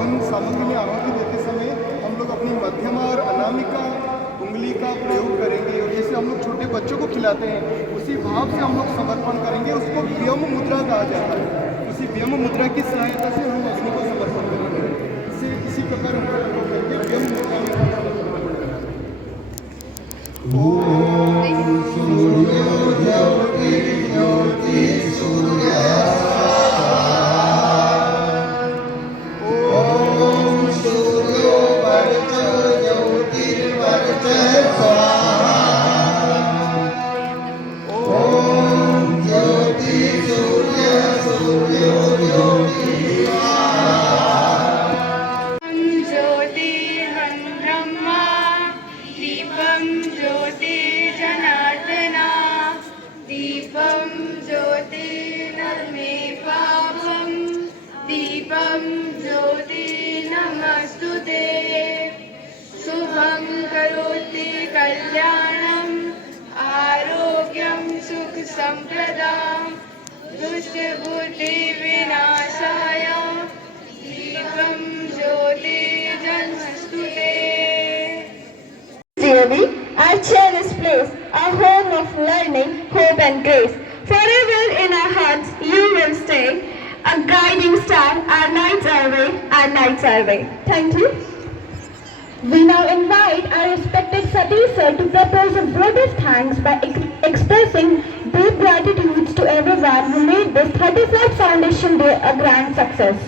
हवन सामग्री में आहुति देते समय हम लोग अपनी मध्यमा और अनामिका उंगली का प्रयोग करेंगे। और जैसे हम लोग छोटे बच्चों को खिलाते हैं उसी भाव से हम लोग समर्पण करेंगे। उसको व्यम मुद्रा कहा जाता है। उसी व्यम मुद्रा की सहायता से हम अग्नि को समर्पण करेंगे। इसी प्रकार हम लोग करके व्यम मुद्रा में समर्पण करेंगे। ओम सूर्यो ज्योति ज्योति सूर्य शुभं करोति कल्याणं आरोग्यं सुख संप्रदां दुष्टबुद्धि विनाशाय दीपं ज्योति जन्मस्तुते। Dearly, I share this place, a home of learning, hope and grace. Forever in our hearts you will stay, a guiding star, our nights are way, our nights are way. Thank you. We now invite our respected Sati Sir to propose a vote of thanks by expressing deep gratitude to everyone who made this 34th Foundation Day a grand success.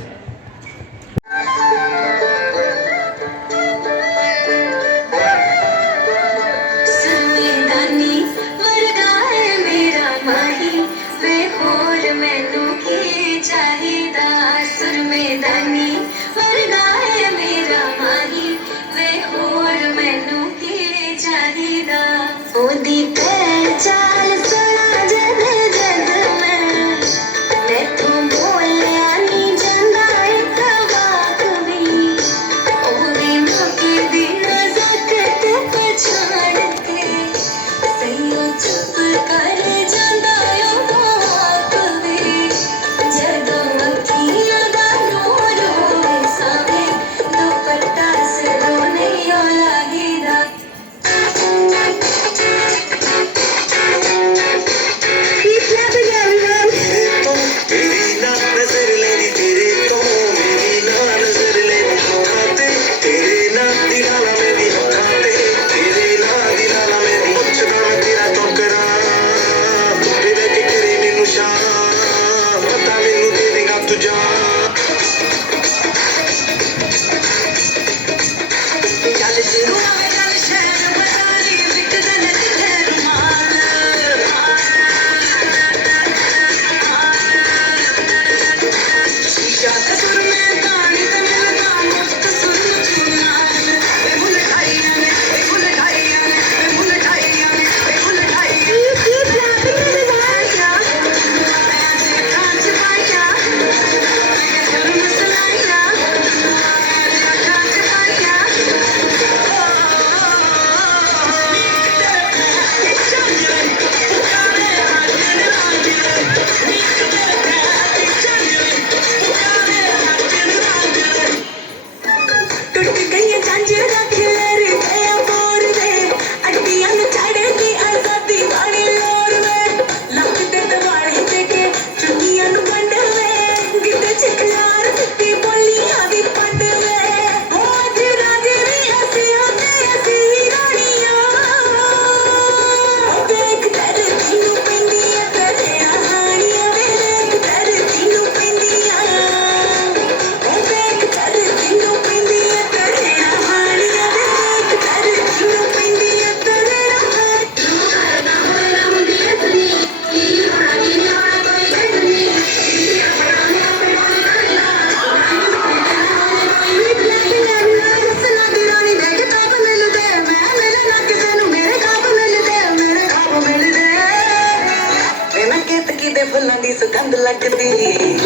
सुगंध लगती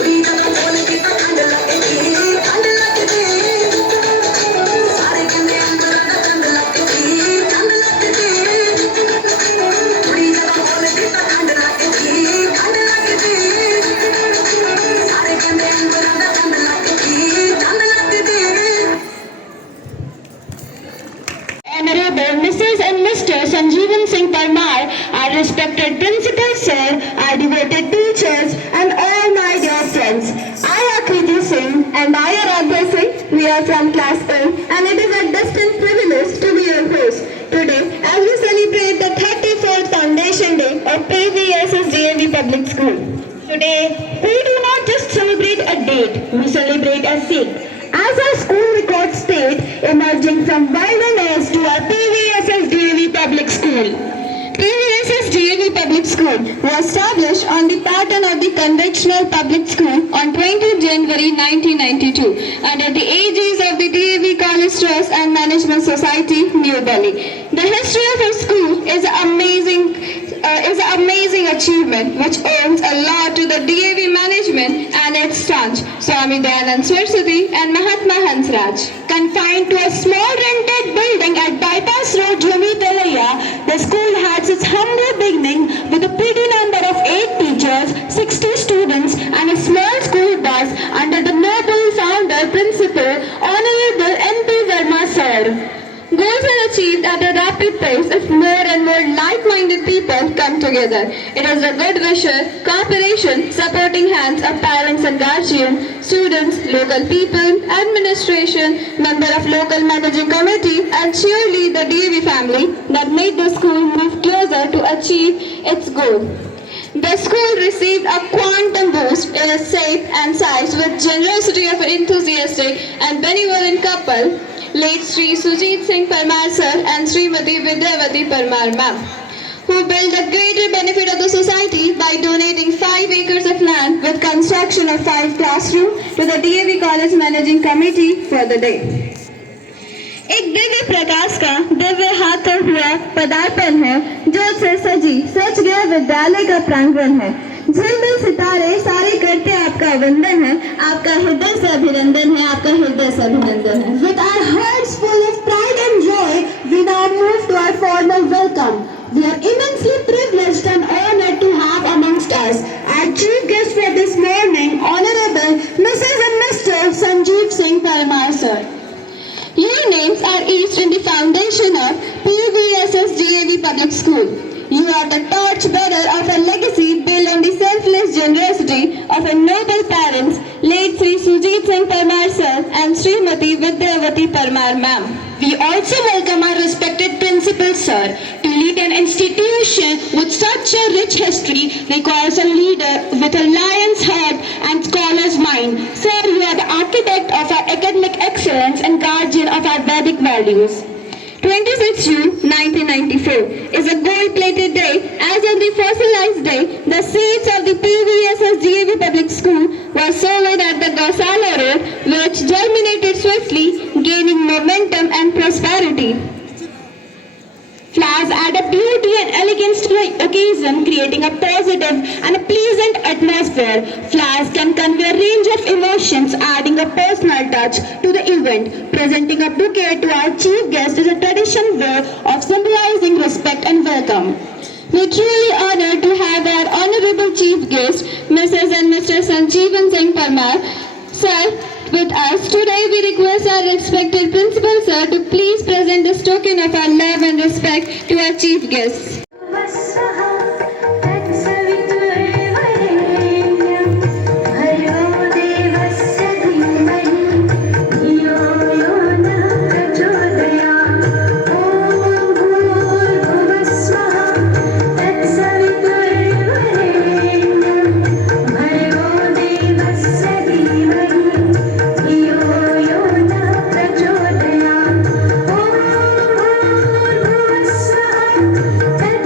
Today, we do not just celebrate a date, we celebrate a seed. As our school records state, emerging from wilderness to our PVSS DAV Public School. PVSS DAV Public School was established on the pattern of the conventional public school on 20 January 1992 under the aegis of the DAV College Trust and Management Society, New Delhi. The history of our school is an amazing achievement which owes a lot to the DAV management and its staunch, Swami Dayanand Saraswati and Mahatma Hansraj. Confined to a small rented building at Bypass Road, Jumi Telaya, the school had its humble beginning with a pretty number of 8 teachers, 60 students and a small school bus under the noble founder principal Honorable N.P. Verma sir. Goals are achieved at a rapid pace if more and more like-minded people come together. It is the good wisher, cooperation, supporting hands of parents and guardians, students, local people, administration, member of local managing committee, and surely the DAV family that made the school move closer to achieve its goal. The school received a quantum boost in its shape and size with generosity of an enthusiastic and benevolent couple, late Sri Sujit Singh Parmar sir and Srimati Vidyavati Parmar ma'am, who built a greater benefit of the society by donating 5 acres of land with construction of 5 classrooms to the DAV College Managing Committee for the day. एक दिव्य प्रकाश का दिव्य हाथ हुआ पदार्पण है जो से सजी सच गया विद्यालय का प्रांगण है। झिलमिल सितारे सारे करते आपका वंदन है, आपका हृदय से अभिनंदन है, आपका हृदय से अभिनंदन है। With our hearts full of pride and joy, we now move to our formal welcome. We are immensely privileged and honored to have amongst us our chief guest for this morning, Honorable Mrs. and Mr. Sanjeev Singh Parmar sir. Your names are etched in the foundation of PVSS DAV Public School. You are the torchbearer of a legacy built on the selfless generosity of our noble parents, late Sri Sujit Singh Parmar sir and Srimati Vidyavati Parmar ma'am. We also welcome our respected principal sir. To lead an institution with such a rich history requires a leader with a lion's heart and scholar's mind. Sir, you are the architect of our academic excellence and guardian of our Vedic values. 26 June 1994 is a gold-plated day. As on the fossilized day, the seats of the PVSS DAV Public School were sown at the Gosala Road, which germinated swiftly, gaining momentum and prosperity. Flowers add a beauty and elegance to the occasion, creating a positive and a pleasant atmosphere. Flowers can convey a range of emotions, adding a personal touch to the event. Presenting a bouquet to our chief guest is a traditional way of symbolizing respect and welcome. We truly honored to have our honorable chief guest, Mrs. and Mr. Sanjeevan Singh Parmar, sir, with us. Today we request our respected principal sir to please present this token of our love and respect to our chief guests. Thank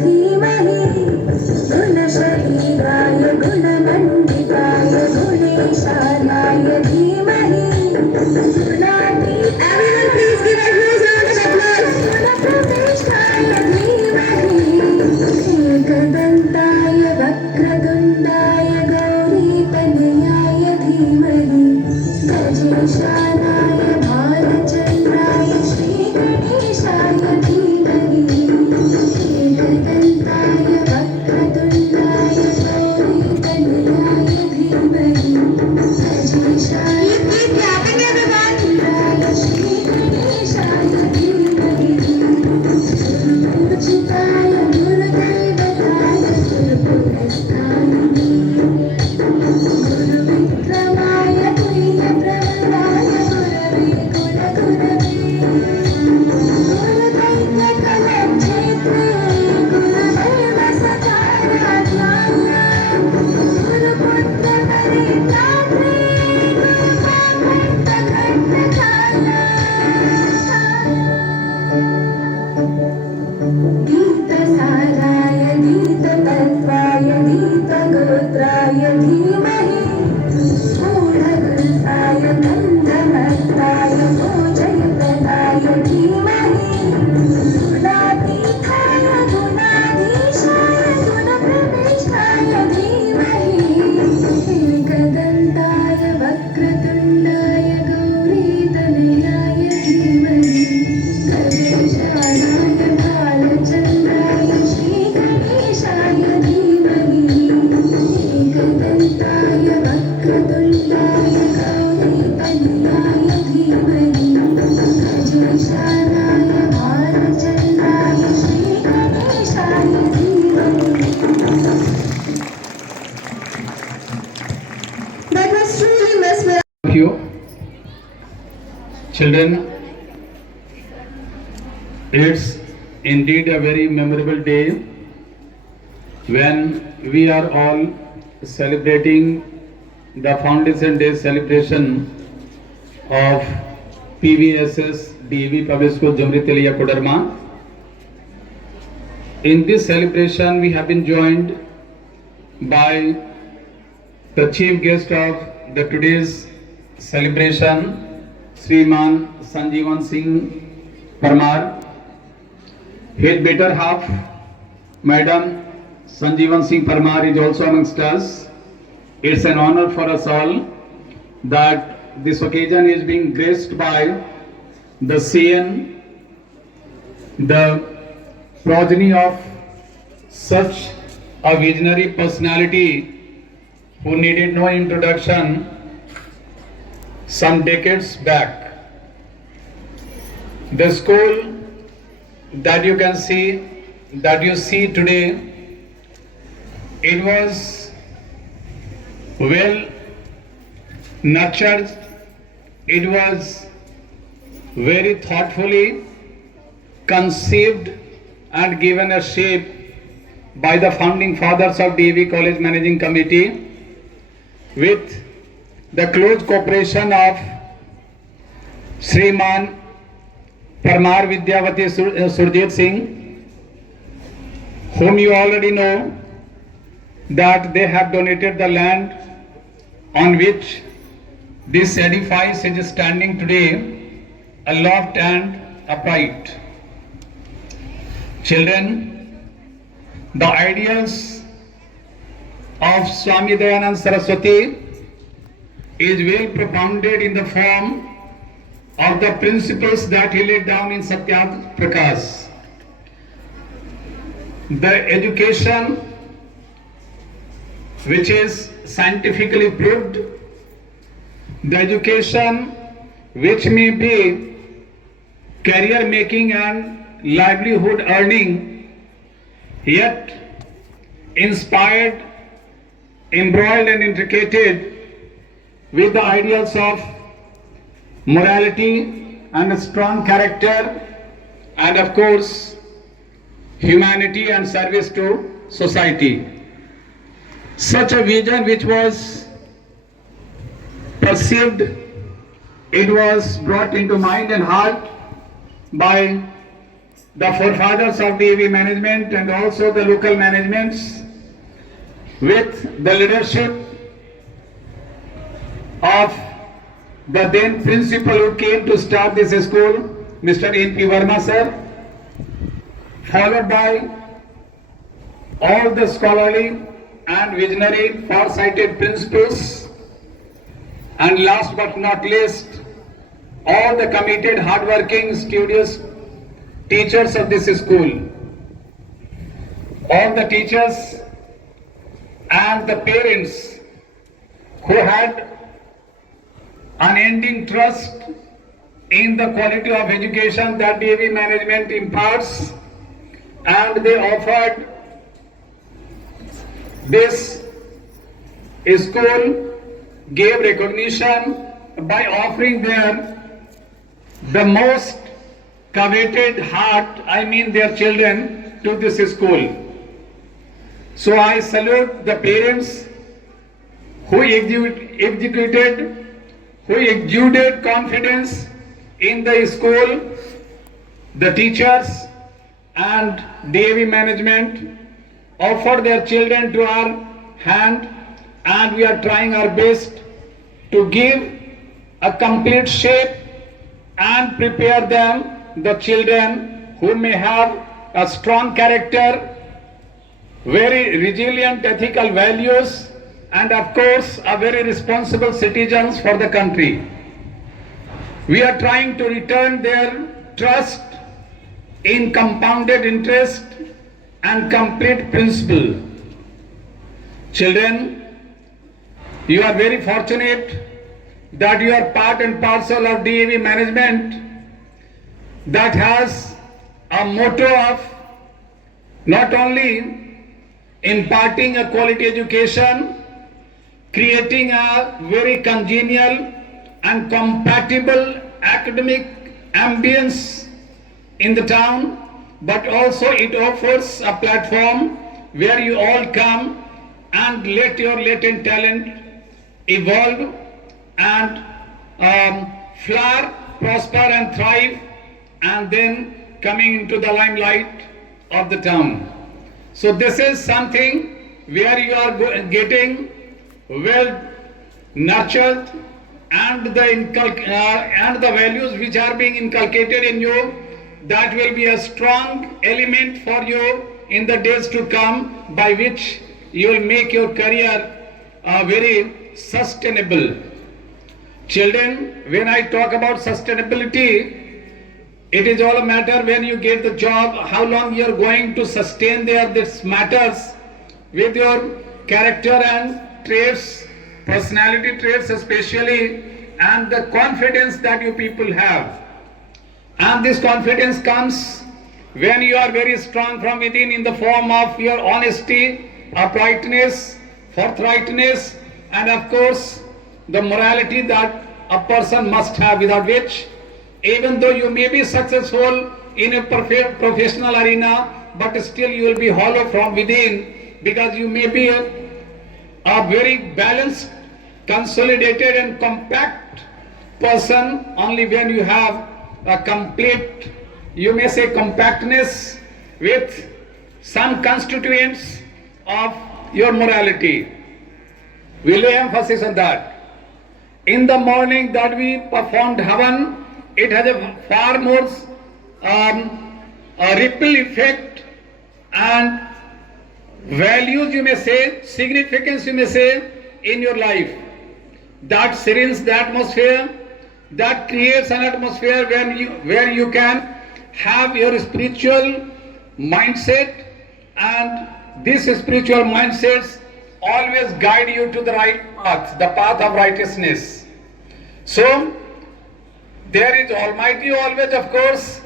धीमहि गुणशरीराय गुणमण्डिताय गुणेशानाय धीमहि Everyone please give a huge round of applause. गुणप्रविष्टाय धीमहि एकदन्ताय वक्रतुण्डाय गौरीतनयाय धीमहि गजेशानाय भालचन्द्राय श्रीगणेशाय धीमहि एकदन्ताय वक्रतुण्डाय गौरीतनयाय धीमहि गजेशाय श्रीगणेशाय धीमहि गुरुपूजिताय गुरुदैवताय गुरुपुरस्ताय गुरुविक्रमाय तुल्यप्रवराय गुरवे कुलगुरवे गुरुदैत्यकलक्षेत्रे गुरुदेव सकारात्माय गुरुपुत्रवरेण्यात्रे गीतसाराय गीततत्त्वाय गीतगोत्राय धीमहि मूढगुल्फाय गन्धमत्ताय भोजयप्रदाय धीमहि गुणातीताय गुणाधीशाय गुणप्रविष्टाय धीमहि एकदन्ताय वक्रतुण्डाय गौरीतनयाय धीमहि गजेशानाय भालचन्द्राय श्रीगणेशाय धीमहि एकदन्ताय वक्रतुण्डाय गौरीतनयाय धीमहि गजेशानाय भालचन्द्राय श्रीगणेशाय धीमहि. That was truly mesmerizing. Thank you. Children, it's indeed a very memorable day when we are all celebrating the Foundation Day celebration of PVSS DEV Public School Jamritilia Kodarma. In this celebration, we have been joined by the chief guest of the today's celebration, Sriman Sanjeevan Singh Parmar. His better half, Madam Sanjeevan Singh Parmar, is also amongst us. It's an honor for us all that this occasion is being graced by the CN, the progeny of such a visionary personality who needed no introduction some decades back. The school that you can see, that you see today, it was well nurtured, it was very thoughtfully conceived and given a shape by the founding fathers of DEV College Managing Committee with the close cooperation of Sriman Parmar Vidyavati Surjit Singh, whom you already know that they have donated the land on which this edifice is standing today aloft and upright. Children, the ideals of Swami Dayanand Saraswati is well propounded in the form of the principles that he laid down in Satyat Prakash. The education which is scientifically proved, the education which may be career making and livelihood earning, yet inspired, embroiled and intricated with the ideals of morality and a strong character, and of course humanity and service to society. Such a vision which was perceived, it was brought into mind and heart by the forefathers of DAV management and also the local managements with the leadership of the then principal who came to start this school, Mr. N.P. Verma sir, followed by all the scholarly and visionary far-sighted principals, and last but not least, all the committed, hard-working, studious teachers of this school. All the teachers and the parents who had unending trust in the quality of education that DAV management imparts, and they offered this school, gave recognition by offering the most coveted heart, I mean their children, to this school. So I salute the parents who exuded confidence in the school, the teachers and DAV management offered their children to our hand, and we are trying our best to give a complete shape and prepare them, the children who may have a strong character, very resilient ethical values, and of course a very responsible citizens for the country. We are trying to return their trust in compounded interest and complete principle. Children, you are very fortunate that you are part and parcel of DAV management that has a motto of not only imparting a quality education, creating a very congenial and compatible academic ambience in the town, but also it offers a platform where you all come and let your latent talent evolve and flower, prosper and thrive, and then coming into the limelight of the town. So this is something where you are getting well nurtured, and the values which are being inculcated in you, that will be a strong element for you in the days to come, by which you will make your career very sustainable. Children, when I talk about sustainability, it is all a matter when you get the job, how long you are going to sustain there. This matters with your character and traits, personality traits especially, and the confidence that you people have. And this confidence comes when you are very strong from within in the form of your honesty, uprightness, forthrightness, and of course the morality that a person must have, without which, even though you may be successful in a professional arena, but still you will be hollow from within, because you may be a very balanced, consolidated and compact person only when you have a complete, you may say, compactness with some constituents of your morality. We lay emphasis on that. In the morning that we performed Havan, it has a far more ripple effect and values, you may say, significance, you may say, in your life. That serenes the atmosphere, that creates an atmosphere where you can have your spiritual mindset, and these spiritual mindsets always guide you to the right path, the path of righteousness. So there is Almighty always, of course.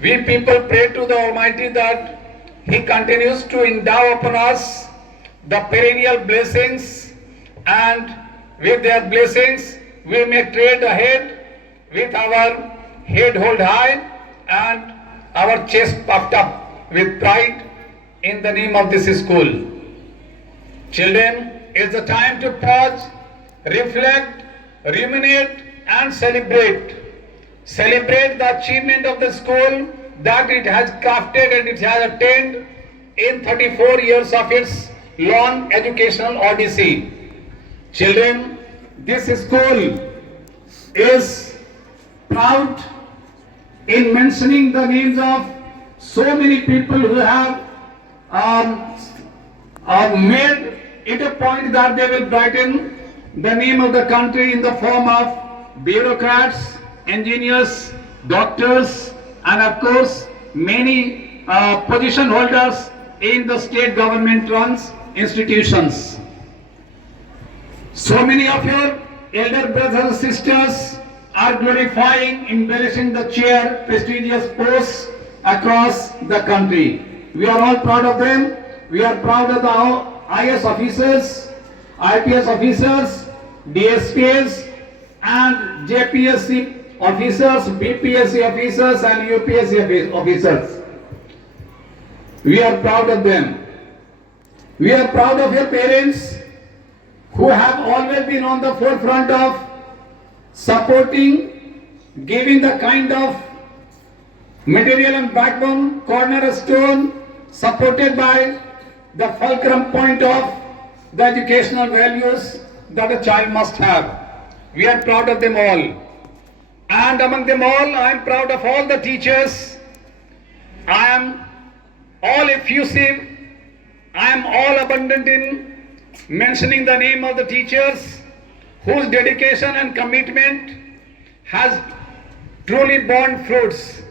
We people pray to the Almighty that He continues to endow upon us the perennial blessings, and with their blessings we may tread ahead with our head held high and our chest puffed up with pride in the name of this school. Children, it's the time to pause, reflect, ruminate and celebrate. Celebrate the achievement of the school that it has crafted and it has attained in 34 years of its long educational odyssey. Children, this school is proud in mentioning the names of so many people who have made it a point that they will brighten the name of the country in the form of bureaucrats, engineers, doctors, and of course many position holders in the state government runs institutions. So many of your elder brothers and sisters are glorifying, embellishing the chair, prestigious posts across the country. We are all proud of them. We are proud of the IS officers, IPS officers, DSPs and JPSC officers, BPSC officers and UPSC officers. We are proud of them. We are proud of your parents who have always been on the forefront of supporting, giving the kind of material and backbone, cornerstone, supported by the fulcrum point of the educational values that a child must have. We are proud of them all. And among them all, I am proud of all the teachers. I am all effusive. I am all abundant in mentioning the name of the teachers whose dedication and commitment has truly borne fruits.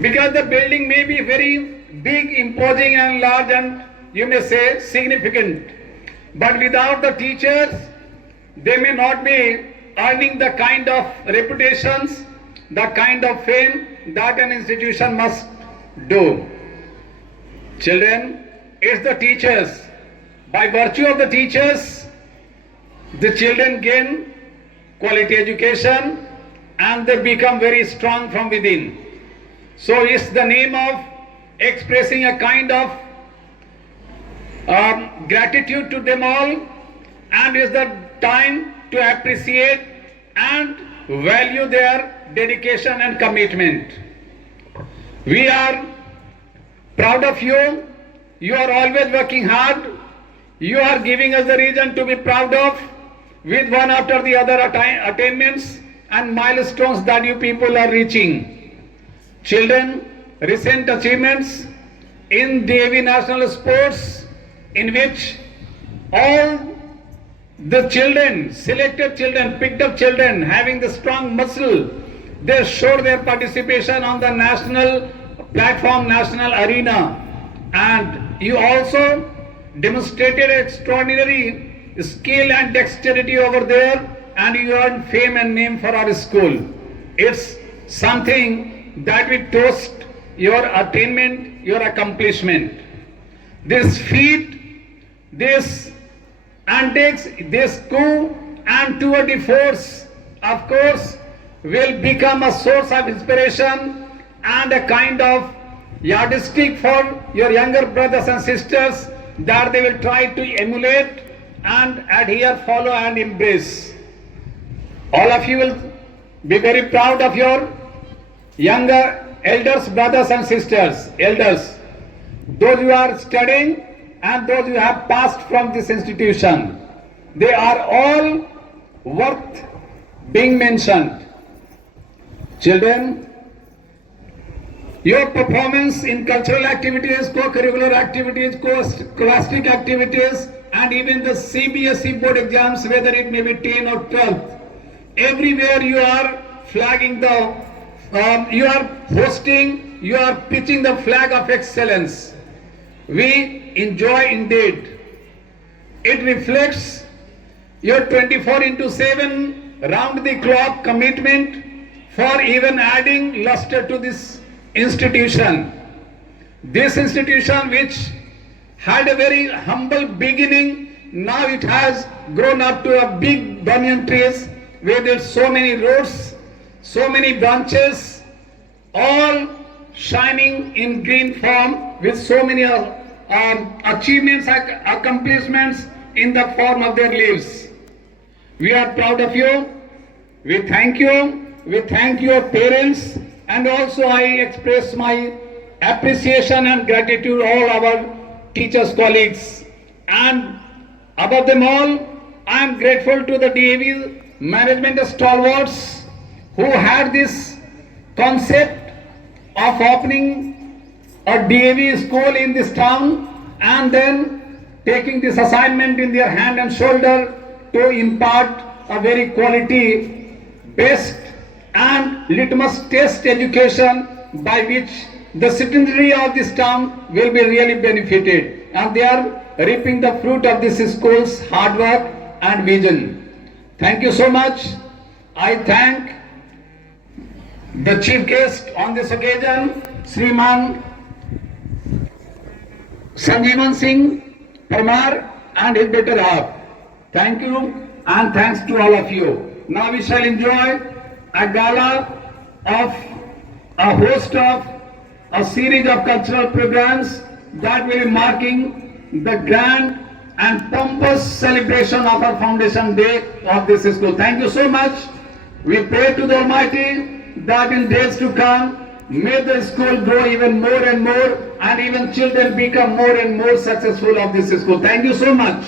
Because the building may be very big, imposing and large and you may say significant, but without the teachers, they may not be earning the kind of reputations, the kind of fame that an institution must do. Children, it's the teachers. By virtue of the teachers, the children gain quality education and they become very strong from within. So it's the name of expressing a kind of gratitude to them all, and it's the time to appreciate and value their dedication and commitment. We are proud of you. You are always working hard. You are giving us the reason to be proud of with one after the other attainments and milestones that you people are reaching. Children, recent achievements in DAV National Sports, in which all the children, selected children, picked up children having the strong muscle, they showed their participation on the national platform, national arena, and you also demonstrated extraordinary skill and dexterity over there, and you earned fame and name for our school. It's something that we toast your attainment, your accomplishment. This feat, this antics, this coup and tour de force, of course, will become a source of inspiration and a kind of yardstick for your younger brothers and sisters that they will try to emulate and adhere, follow and embrace. All of you will be very proud of your younger elders, brothers and sisters, elders, those who are studying and those who have passed from this institution. They are all worth being mentioned. Children, your performance in cultural activities, co-curricular activities, co-scholastic activities, and even the CBSE board exams, whether it may be 10 or 12, everywhere you are flagging the, you are hosting, you are pitching the flag of excellence. We enjoy indeed. It reflects your 24/7 round-the-clock commitment for even adding luster to this institution. This institution, which had a very humble beginning, now it has grown up to a big banyan trees where there's so many roads, so many branches, all shining in green form with so many achievements, accomplishments in the form of their leaves. We are proud of you. We thank you. We thank your parents and also I express my appreciation and gratitude all our teachers colleagues, and above them all I am grateful to the DAV management stalwarts who had this concept of opening a DAV school in this town and then taking this assignment in their hand and shoulder to impart a very quality based and litmus test education by which the citizenry of this town will be really benefited, and they are reaping the fruit of this school's hard work and vision. Thank you so much. I thank the chief guest on this occasion, Sriman Sanjeevan Singh Parmar and his better half. Thank you and thanks to all of you. Now we shall enjoy a gala of a host of a series of cultural programs that will be marking the grand and pompous celebration of our foundation day of this school. Thank you so much. We pray to the Almighty that in days to come, may the school grow even more and more, and even children become more and more successful of this school. Thank you so much.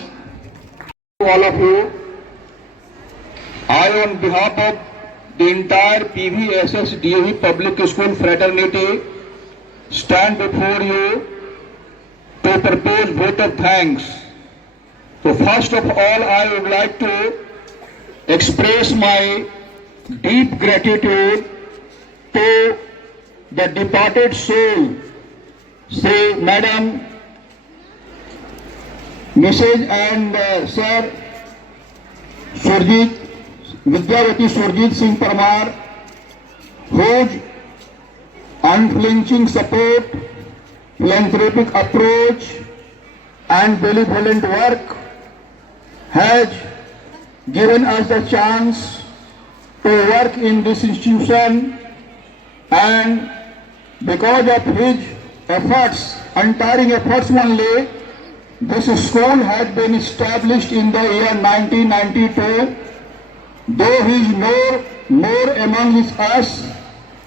To all of you, I on behalf of the entire PVSS DAV Public School fraternity stand before you to propose vote of thanks. So first of all, I would like to express my deep gratitude to the departed soul, Sri Madam, Mrs. and Sir Surjit, Vidyavati Surjit Singh Parmar, whose unflinching support, philanthropic approach and benevolent work has given us the chance to work in this institution, and because of his efforts, untiring efforts only, this school had been established in the year 1992. Though he is no more among us,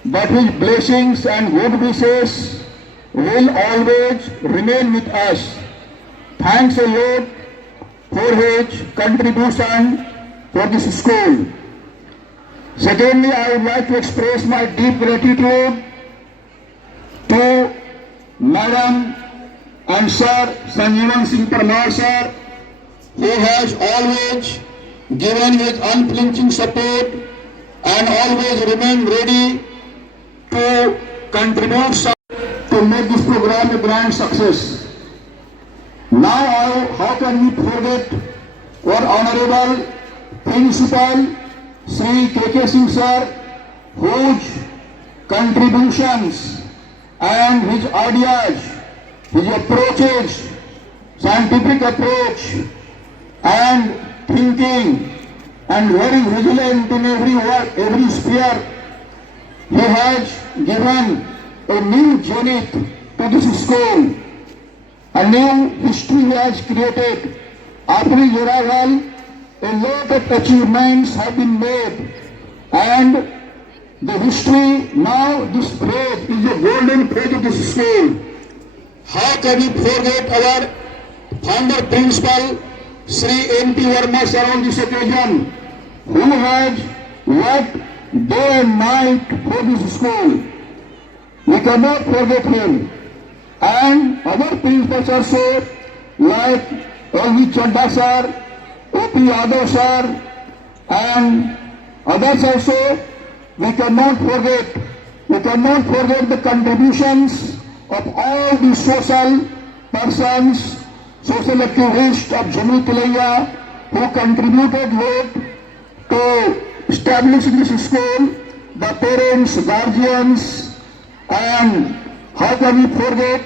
but his blessings and good wishes will always remain with us. Thanks a lot for his contribution for this school. Secondly, I would like to express my deep gratitude to Madam and Sir Sanjeevan Singh Parmar sir, who has always given his unflinching support and always remained ready to contribute to make this program a grand success. Now, how can we forget our Honorable Principal Sri K.K. Singh sir, whose contributions and his ideas, his approaches, scientific approach and thinking, and very vigilant in every work, every sphere, he has given a new zenith to this school. A new history he has created. After his arrival, a lot of achievements have been made, and the history now, this phrase is a golden phrase of this school. How can we forget our founder principal, Sri N.P. Verma sir, on this occasion, who has worked day and night for this school? We cannot forget him. And other principals also, like L.V. Chadda sir, O.P. Yadav sir, and others also, we cannot forget the contributions of all the social persons, social activists of Jammu Tilaiya, who contributed lot to establishing this school, the parents, guardians, and how can we forget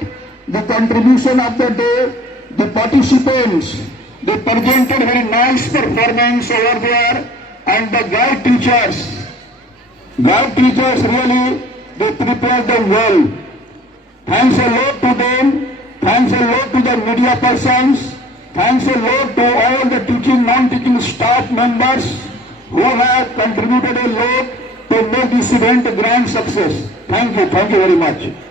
the contribution of the day, the participants. They presented very nice performance over there, and the guide teachers really, they prepared them well. Thanks a lot to them, thanks a lot to the media persons, thanks a lot to all the teaching, non-teaching staff members who have contributed a lot to make this event a grand success. Thank you very much.